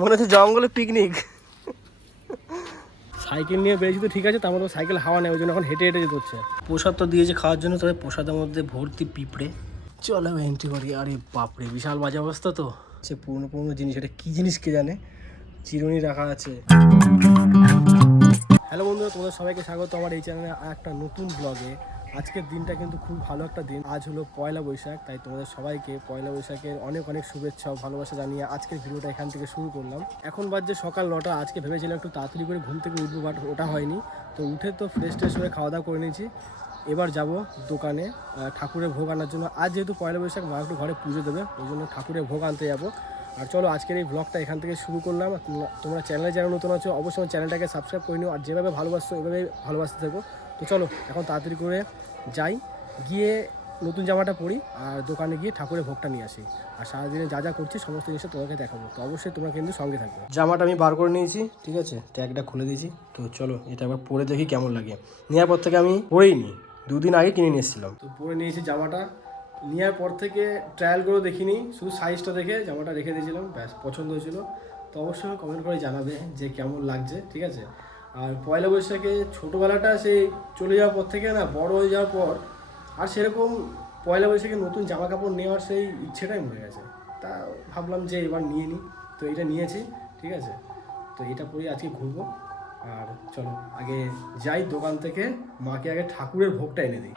মনে হচ্ছে জঙ্গলে পিকনিক। সাইকেল নিয়ে বেরিয়েছি তো ঠিক আছে, তার মধ্যে সাইকেল হাওয়া নেই, ওই জন্য এখন হেঁটে হেঁটে যেতে হচ্ছে। প্রসাদ তো দিয়েছে খাওয়ার জন্য, তবে প্রসাদের মধ্যে ভর্তি পিঁপড়ে। চলো এন্ট্রি করি। আরে বাপরে, বিশাল বাজে অবস্থা তো। সে পুরনো পুরনো জিনিস, এটা কী জিনিস কে জানে। চিরুনি রাখা আছে। হ্যালো বন্ধুরা, তোমাদের সবাইকে স্বাগত আমার এই চ্যানেলে একটা নতুন ব্লগে। আজকের দিনটা কিন্তু খুব ভালো একটা দিন। আজ হলো পয়লা বৈশাখ, তাই তোমাদের সবাইকে পয়লা বৈশাখের অনেক অনেক শুভেচ্ছা ও ভালোবাসা জানিয়ে আজকের ভিডিওটা এখান থেকে শুরু করলাম। এখন বাজে সকাল 9টা। আজকে ভেবেছিলাম একটু তাড়াতাড়ি করে ঘুম থেকে উঠবো, বাট ওটা হয়নি। তো উঠে তো ফ্রেশ ট্রেশ হয়ে খাওয়া দাওয়া করে নিয়েছি। এবার যাব দোকানে ঠাকুরের ভোগ আনার জন্য। আজ যেহেতু পয়লা বৈশাখ, মা একটু ঘরে পুজো দেবে, ওই জন্য ঠাকুরের ভোগ আনতে যাবো। আর চলো আজকের এই ব্লগটা এখান থেকে শুরু করলাম। তোমরা চ্যানেলে যারা নতুন আছো অবশ্যই আমার চ্যানেলটাকে সাবস্ক্রাইব করে নিও, আর যেভাবে ভালোবাসছো এভাবেই ভালোবাসতে থাকো। তো চলো এখন তাড়াতাড়ি করে যাই, গিয়ে নতুন জামাটা পরি আর দোকানে গিয়ে ঠাকুরের ভোগটা নিয়ে আসি। আর সারাদিনে যা যা করছি সমস্ত জিনিসটা তোমাকে দেখাবো, তো অবশ্যই তোমরা কিন্তু সঙ্গে থাকবে। জামাটা আমি বার করে নিয়েছি, ঠিক আছে, ট্যাগটা খুলে দিয়েছি। তো চলো এটা একবার পরে দেখি কেমন লাগে। নেওয়ার পর থেকে আমি পরেই নি, 2 দিন আগে কিনে নিয়ে এসেছিলাম। তো পরে নিয়েছি জামাটা। নেওয়ার পর থেকে ট্রায়াল করে দেখিনি, শুধু সাইজটা দেখে জামাটা রেখে দিয়েছিলাম, ব্যাস পছন্দ হয়েছিল। তো অবশ্যই কমেন্ট করে জানাবে যে কেমন লাগছে, ঠিক আছে। আর পয়লা বৈশাখে ছোটোবেলাটা সেই চলে যাওয়ার পর থেকে না, বড় হয়ে যাওয়ার পর আর সেরকম পয়লা বৈশাখে নতুন জামা কাপড় নেওয়ার সেই ইচ্ছেটাই মরে গেছে। তা ভাবলাম যে এবার নিয়ে নিই, তো এটা নিয়েছি, ঠিক আছে। তো এটা পরেই আজকে ঘুরবো। আর চলো আগে যাই দোকান থেকে, মাকে আগে ঠাকুরের ভোগটা এনে দিই।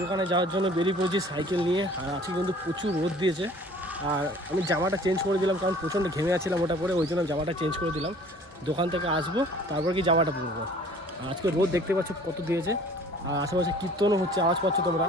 দোকানে যাওয়ার জন্য বেরিয়ে পড়েছি সাইকেল নিয়ে। আর আজকে কিন্তু প্রচুর রোদ দিয়েছে। আর আমি জামাটা চেঞ্জ করে দিলাম, কারণ প্রচণ্ড ঘেমে যাচ্ছিলাম ওটা পরে, ওই জন্য জামাটা চেঞ্জ করে দিলাম। দোকান থেকে আসবো তারপর কি জামাটা পরবো। আর আজকে রোদ দেখতে পাচ্ছ কত দিয়েছে। আর আশেপাশে কীর্তনও হচ্ছে, আওয়াজ পাচ্ছ তোমরা।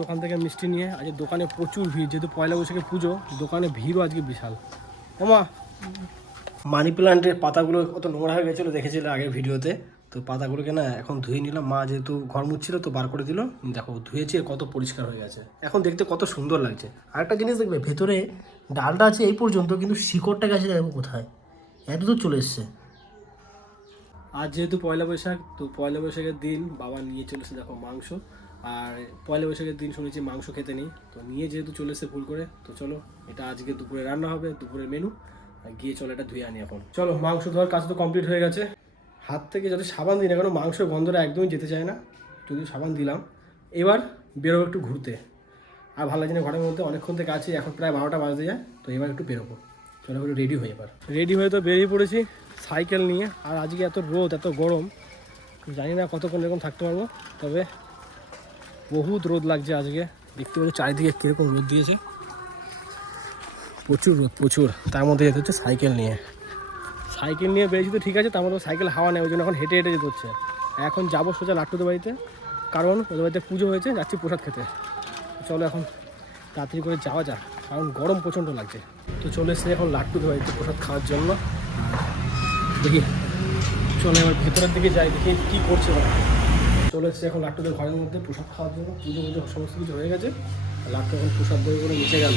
দোকান থেকে মিষ্টি নিয়ে, আজকে দোকানে প্রচুর ভিড়, যেহেতু পয়লা বৈশাখে পুজো, দোকানে ভিড়ও আজকে বিশাল। ওমা, মানি প্ল্যান্টের পাতাগুলো কত নোংরা হয়ে গেছিলো, দেখেছিল আগের ভিডিওতে। তো পাতাগুলোকে না এখন ধুয়ে নিলাম, মা যেহেতু ঘর মুছছিল তো বার করে দিল। দেখো ধুয়েছি, কত পরিষ্কার হয়ে গেছে, এখন দেখতে কত সুন্দর লাগছে। আরেকটা জিনিস দেখবে, ভেতরে ডালটা আছে এই পর্যন্ত, কিন্তু শিকড়টা গেছে দেখো কোথায়, এত দূর চলে এসছে। আজ যেহেতু পয়লা বৈশাখ, তো পয়লা বৈশাখের দিন বাবা নিয়ে চলেছে দেখো মাংস। আর পয়লা বৈশাখের দিন শুনেছি মাংস খেতে নেই, তো নিয়ে যেহেতু চলে এসে ভুল করে, তো চলো এটা আজকে দুপুরে রান্না হবে, দুপুরের মেনু। গিয়ে চলো এটা ধুয়ে আনি এখন। চলো মাংস ধোয়ার কাজ তো কমপ্লিট হয়ে গেছে। হাত থেকে যদি সাবান দিই না কেন, মাংসের গন্ধটা একদমই যেতে চায় না, যদি সাবান দিলাম। এবার বেরোবো একটু ঘুরতে। আর ভালো লাগছে না ঘরের মধ্যে, অনেকক্ষণ থেকে আছি, এখন প্রায় 12টা বাজতে যায়। তো এবার একটু বেরোবো, চলো একটু রেডি হয়ে। এবার রেডি হয়ে তো বেরিয়ে পড়েছি সাইকেল নিয়ে। আর আজকে এত রোদ এত গরম, জানি না কতক্ষণ এরকম থাকতে পারবো, তবে বহুত রোদ লাগছে আজকে। দেখতে পাচ্ছি চারিদিকে কীরকম রোদ দিয়েছে, প্রচুর রোদ প্রচুর। তার মধ্যে যেতে হচ্ছে সাইকেল নিয়ে। সাইকেল নিয়ে বেরিয়েছি তো ঠিক আছে, তার মধ্যে সাইকেল হাওয়া নেই, ওই জন্য এখন হেঁটে হেঁটে যেতে হচ্ছে। এখন যাবো সোজা লাট্টুদের বাড়িতে, কারণ ওদের বাড়িতে পুজো হয়েছে, যাচ্ছি প্রসাদ খেতে। চলো এখন তাড়াতাড়ি করে যাওয়া যাক, কারণ গরম প্রচণ্ড লাগছে। তো চলে এসেছি এখন লাট্টুদের বাড়িতে প্রসাদ খাওয়ার জন্য। দেখি চলো এবার ভেতরের দিকে যাই, দেখি কী করছে ওরা। চলে এসেছি এখন লাট্টুদের ঘরের মধ্যে প্রসাদ খাওয়ার জন্য। পুজো পুজো সমস্ত কিছু হয়ে গেছে, লাট্টু এখন প্রসাদ দেবে করে নিচে গেল।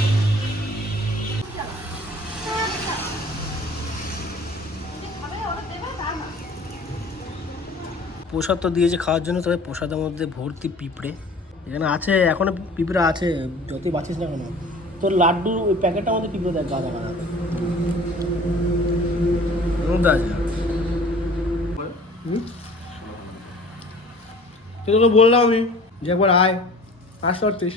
প্রসাদ তো দিয়েছে খাওয়ার জন্য, তবে প্রসাদের মধ্যে ভর্তি পিঁপড়ে। এখানে আছে এখনো পিঁপড়ে আছে, যতই বাঁচিস না কেন। তোর লাড্ডু ওই প্যাকেটটার মধ্যে পিঁপড়ে দেখ, গাদা গাদা আছে। তো তোকে বললাম আমি যে একবার আয়, আসতে পারতিস।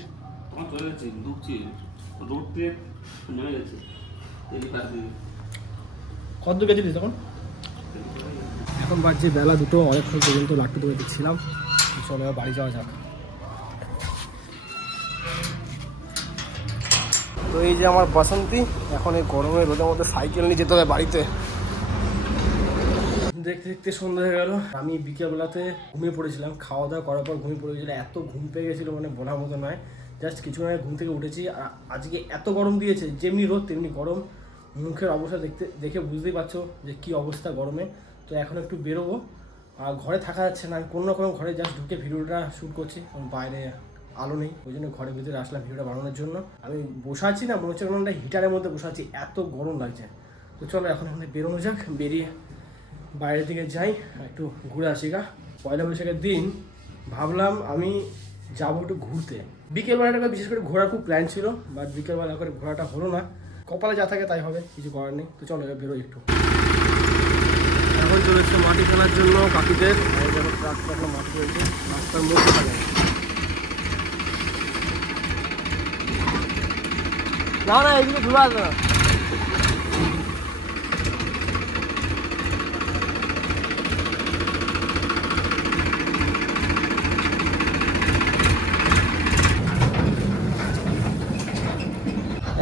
কত দূর গেছিলিস তখন? এখন বাজছে বেলা 2টো, অনেকক্ষণ পর্যন্ত লাট্টু দৌড়ে দিচ্ছিলাম। চলো এবার বাড়ি যাওয়া যাক। তো এই যে আমার বাসন্তী, এখন এই গরমের রোদের মধ্যে সাইকেল নিয়ে যেতে হবে বাড়িতে। দেখতে দেখতে সন্ধ্যা হয়ে গেল। আমি বিকেলবেলাতে ঘুমিয়ে পড়েছিলাম, খাওয়া দাওয়া করার পর ঘুমিয়ে পড়ে গেছিলো, এত ঘুম পেয়ে গেছিলো মানে বলার মতো নয়। জাস্ট কিছুক্ষণ আগে ঘুম থেকে উঠেছি। আর আজকে এত গরম দিয়েছে, যেমনি রোদ তেমনি গরম। মুখের অবস্থা দেখে বুঝতেই পারছো যে কী অবস্থা গরমে। তো এখন একটু বেরোবো, আর ঘরে থাকা যাচ্ছে না, আমি কোনো রকম ঘরে জাস্ট ঢুকে ভিডিওটা শ্যুট করছি, কারণ বাইরে আলো নেই, ওই জন্য ঘরের ভিতরে আসলাম ভিডিওটা বানানোর জন্য। আমি বসে আছি না, মনে হচ্ছে কোনো একটা হিটারের মধ্যে বসে আছি, এত গরম লাগছে। তো চলো এখন আমাদের বেরোনো যাক, বেরিয়ে বাইরের দিকে যাই, একটু ঘুরে আসি গা। পয়লা বৈশাখের দিন ভাবলাম আমি যাবো একটু ঘুরতে। বিকেলবেলাটা বিশেষ করে ঘোরার খুব প্ল্যান ছিল, বাট বিকেলবেলা করে ঘোরাটা হলো না। কপালে যা থাকে তাই হবে, কিছু করার নেই। তো চলো এবার বেরোই একটু। এখন চলে এসছে মাটি ফেলার জন্য কাকুদের, ট্রাক মাটি ফেলছে, রাস্তার মুখ দেখা যায় না, না এদিকে ধুলো আসবে না।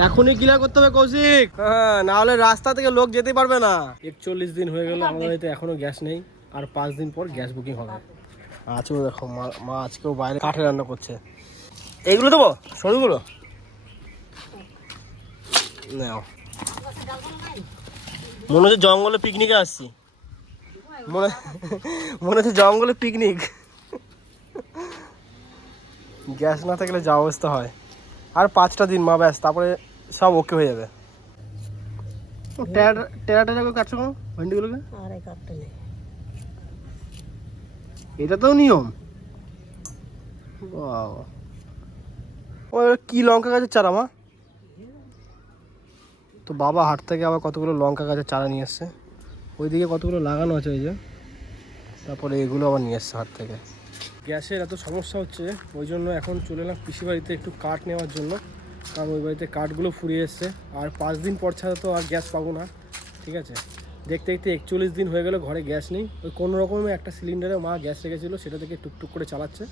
এখনই ক্লিয়ার করতে হবে কৌশিক, হ্যাঁ, না হলে রাস্তা থেকে লোক যেতে পারবে না। 41 দিন হয়ে গেল আমাদের বাড়িতে এখনো গ্যাস নেই, আর 5 দিন পর গ্যাস বুকিং হবে। আজকেও দেখো মা আজকেও বাইরে কাঠে রান্না করছে। এইগুলো দেবো, সরুগুলো নাও। মনে হচ্ছে জঙ্গলে পিকনিকে আসছি, মনে হচ্ছে জঙ্গলে পিকনিক। গ্যাস না থাকলে যা অবস্থা হয়। আর 5টা দিন মা, ব্যাস তারপরে সব ওকে হয়ে যাবে। টেরা কাটছো কোনো ভেন্ডিগুলোকে? আরে কাটতে নেই, এটা তো নিয়ম। কি লঙ্কা গাছের চারা মা? তো বাবা হাট থেকে আবার কতগুলো লঙ্কা গাছের চারা নিয়ে এসছে, ওইদিকে কতগুলো লাগানো আছে ওই যে, তারপরে এগুলো আবার নিয়ে এসছে হাট থেকে। গ্যাসের এত সমস্যা হচ্ছে, ওই জন্য এখন চলে এলাম পিসি বাড়িতে একটু কাঠ নেওয়ার জন্য, কারণ ওই বাড়িতে কাঠগুলো ফুরিয়ে এসছে। আর 5 দিন পর ছাড়া তো আর গ্যাস পাবো না, ঠিক আছে। দেখতে দেখতে 41 দিন হয়ে গেল ঘরে গ্যাস নেই। ওই কোনো রকমে একটা সিলিন্ডারে মা গ্যাস রেখেছিলো, সেটা থেকে টুকটুক করে চালাচ্ছে,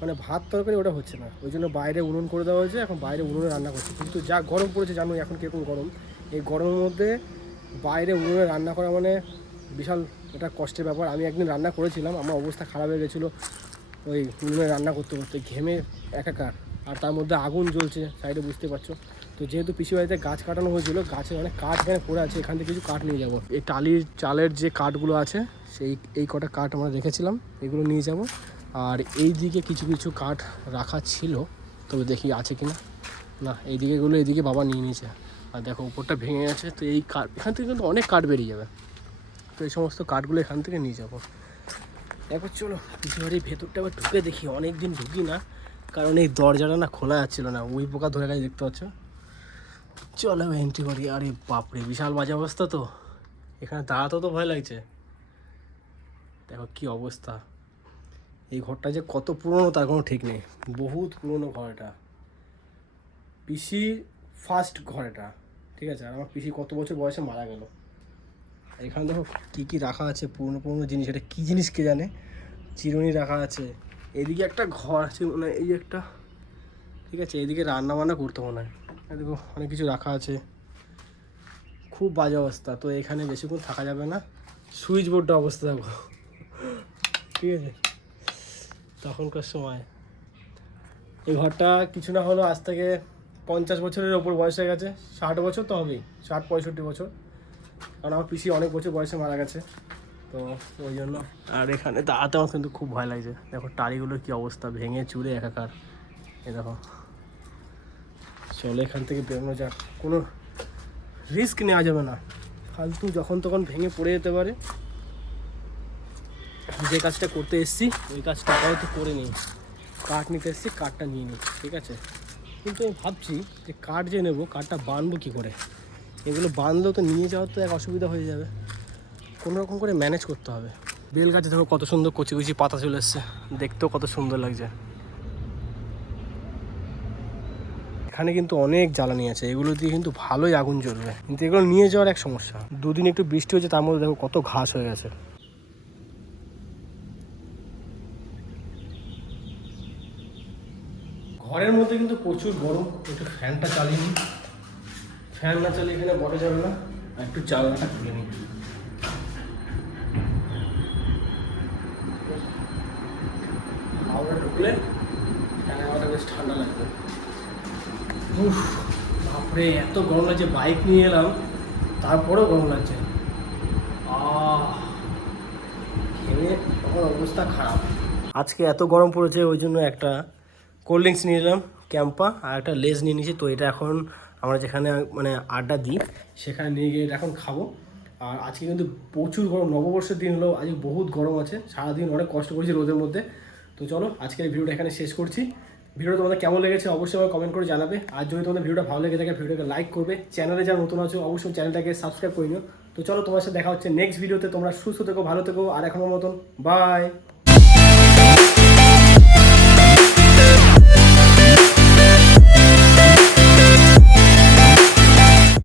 মানে ভাত তরকারি ওটা হচ্ছে না। ওই জন্য বাইরে উনুন করে দেওয়া হয়েছে, এখন বাইরে উনুনে রান্না করছে। কিন্তু যা গরম পড়েছে জানো এখন কীরকম গরম, এই গরমের মধ্যে বাইরে উনুনে রান্না করা মানে বিশাল এটা কষ্টের ব্যাপার। আমি একদিন রান্না করেছিলাম, আমার অবস্থা খারাপ হয়ে গেছিলো ওই উনুনে রান্না করতে করতে, ঘেমে একাকার। আর তার মধ্যে আগুন জ্বলছে সাইডে, বুঝতে পারছো। তো যেহেতু পিসি বাড়িতে গাছ কাটানো হয়েছিল, গাছের অনেক কাঠ এখানে পড়ে আছে, এখান থেকে কিছু কাঠ নিয়ে যাব। এই টালির চালের যে কাঠগুলো আছে, এই কটা কাঠ আমরা রেখেছিলাম, এগুলো নিয়ে যাব। আর এই দিকে কিছু কিছু কাঠ রাখা ছিল, তবে দেখি আছে কি না। না, এইদিকে বাবা নিয়ে নিয়েছে। আর দেখো উপরটা ভেঙে গেছে, তো এই কাঠ এখান থেকে কিন্তু অনেক কাঠ বেরিয়ে যাবে। তো এই সমস্ত কাঠগুলো এখান থেকে নিয়ে যাবো। একবার চলো পিসি বাড়ির ভেতরটা আবার ঢুকে দেখি, অনেক দিন ঢুকি না, কারণ এই দরজাটা না খোলা যাচ্ছিল না, উই পোকা ধরে গেছে, দেখতে পাচ্ছ। চলো এন্ট্রি করি। আরে বাপরে, বিশাল বাজে অবস্থা। তো এখানে দাঁড়াতেও তো ভয় লাগছে, দেখো কি অবস্থা। এই ঘরটা যে কত পুরনো তার কোনো ঠিক নেই, বহুত পুরনো ঘর এটা, পিসি ফার্স্ট ঘর এটা, ঠিক আছে। আর আমার পিসি কত বছর বয়সে মারা গেল। এখানে দেখো কী কী রাখা আছে, পুরনো পুরনো জিনিস, এটা কী জিনিস কে জানে। চিরুনি রাখা আছে, এদিকে একটা ঘর আছে মানে এই একটা, ঠিক আছে। এদিকে রান্না বান্না করতে মনে হয়, দেখো অনেক কিছু রাখা আছে, খুব বাজে অবস্থা। তো এখানে বেশিক্ষণ থাকা যাবে না। সুইচ বোর্ডটা অবস্থা দেখো, ঠিক আছে, তখনকার সময়। এই ঘরটা কিছু না হলো আজ থেকে 50 বছরের ওপর বয়স হয়ে গেছে, 60 বছর তো হবেই, 60-65 বছর, কারণ আমার পিসি অনেক বছর বয়সে মারা গেছে, তো ওই জন্য। আর এখানে দাঁড়াতে আমার কিন্তু খুব ভয় লাগছে, দেখো টালিগুলোর কী অবস্থা, ভেঙে চুরে একাকার। এ দেখো, চলো এখান থেকে বেরোনো যাক, কোনো রিস্ক নেওয়া যাবে না, ফালতু যখন তখন ভেঙে পড়ে যেতে পারে। যে কাজটা করতে এসেছি ওই কাজটা হয়তো করে নিই, কাঠ নিতে এসেছি, কাঠটা নিয়ে নিই, ঠিক আছে। কিন্তু আমি ভাবছি যে কাঠ যে নেবো, কাঠটা বাঁধবো কী করে, এগুলো বাঁধলেও তো নিয়ে যাওয়ার তো এক অসুবিধা হয়ে যাবে, কোনো রকম করে ম্যানেজ করতে হবে। বেল গাছে দেখো কত সুন্দর কচি কচি পাতা চলে এসছে, দেখতেও কত সুন্দর লাগছে। এখানে কিন্তু অনেক জ্বালানি আছে, এগুলো দিয়ে কিন্তু ভালোই আগুন জ্বলবে, কিন্তু এগুলো নিয়ে যাওয়ার এক সমস্যা। দুদিন একটু বৃষ্টি হয়েছে, তার মধ্যে দেখো কত ঘাস হয়ে গেছে। ঘরের মধ্যে কিন্তু প্রচুর গরম, একটু ফ্যানটা চালিয়ে নিই, ফ্যান না চালিয়ে এখানে বসা যাবে না, আর একটু জানলাটা খুলে নিই। হাওড়া ঢুকলে ফ্যানে হাওয়াটা বেশ ঠান্ডা লাগবে। উফ বাপরে, এত গরম লাগছে, বাইক নিয়ে এলাম তারপরেও গরম লাগছে, ঘেমে তখন অবস্থা খারাপ। আজকে এত গরম পড়েছে, ওই জন্য একটা কোল্ড ড্রিঙ্কস নিয়ে নিলাম ক্যাম্পা, আর একটা লেজ নিয়ে নিয়েছি। তো এটা এখন আমরা যেখানে মানে আড্ডা দিই সেখানে নিয়ে গিয়ে এখন খাবো। আর আজকে কিন্তু প্রচুর গরম, নববর্ষের দিন হলো, আজকে বহুত গরম আছে, সারাদিন অনেক কষ্ট করেছি রোদের মধ্যে। তো চলো আজকের ভিডিওটা এখানে শেষ করছি। ভিডিওটা তোমাদের কেমন লেগেছে অবশ্যই আমাকে কমেন্ট করে জানাবে। আর যদি তোমাদের ভিডিওটা ভালো লেগে থাকে ভিডিওটাকে লাইক করবে, চ্যানেলে যারা নতুন আছো অবশ্যই চ্যানেলটাকে সাবস্ক্রাইব করে নিও। তো চলো তোমার সাথে দেখা হচ্ছে নেক্সট ভিডিওতে। তোমরা সুস্থ থেকো, ভালো থেকো, আর এখনের মতন বাই।